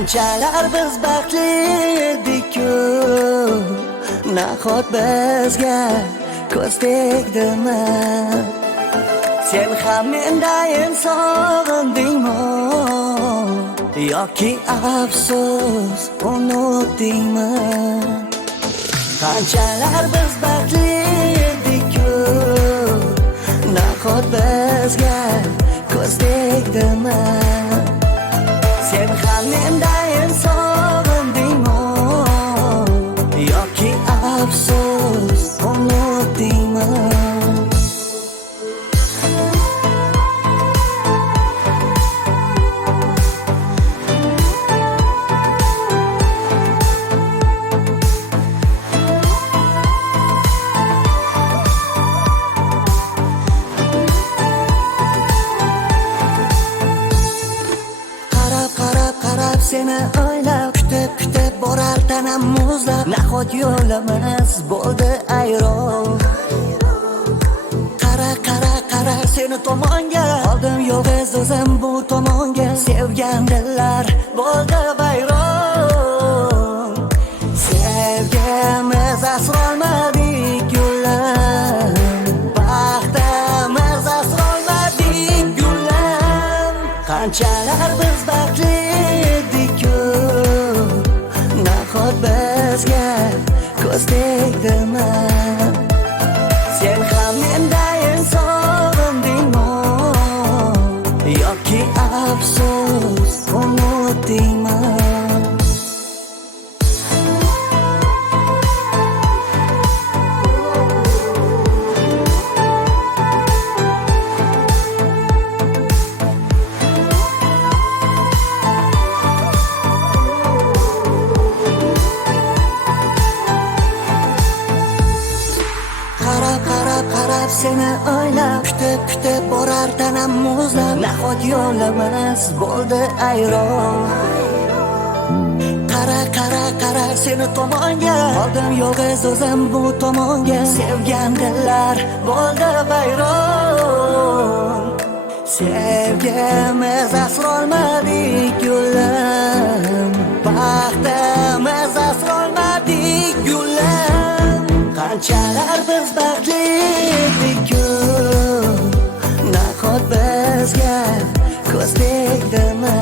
Qanchalar biz baxtli edik-ku, nahot bizga ko'z tegdimi? Sen ham mendayin sog'indingmi yoki afsus unutdingmi? Qanchalar biz baxtli edik-ku, nahot bizga ko'z tegdimi? Sen ham mendayin sog'indingmi yoki afsus unutdingmi? Qarab seni o'ylab, kutib borar tanam muzlab, nahot yo'limiz bo'ldi ayron. Qara seni tomonga, oldim yo'q o'zim bu tomonga, sevgan dillar bo'ldi vayron. Sevgimiz asrolmadik gullar, baxtimiz asrolmadik gullar. Qanchalar biz baxtli edik-ku, nahot bizga ko'z tegdimi? Sen ham mendayin sog'indingmi yoki afsus unutdingmi? Qarab seni o'ylab, kutib borar tanam muzlab, nahot yo'limiz bo'ldi ayron. Qara seni tomonga, oldim yo'q o'zim bu tomonga, sevgan dillar bo'ldi vayron. Sevgimiz asrolmadik gullar, baxtimiz asrolmadik gullar. Qanchalar biz baxtli edik-ku, nahot bizga ko'z tegdimi?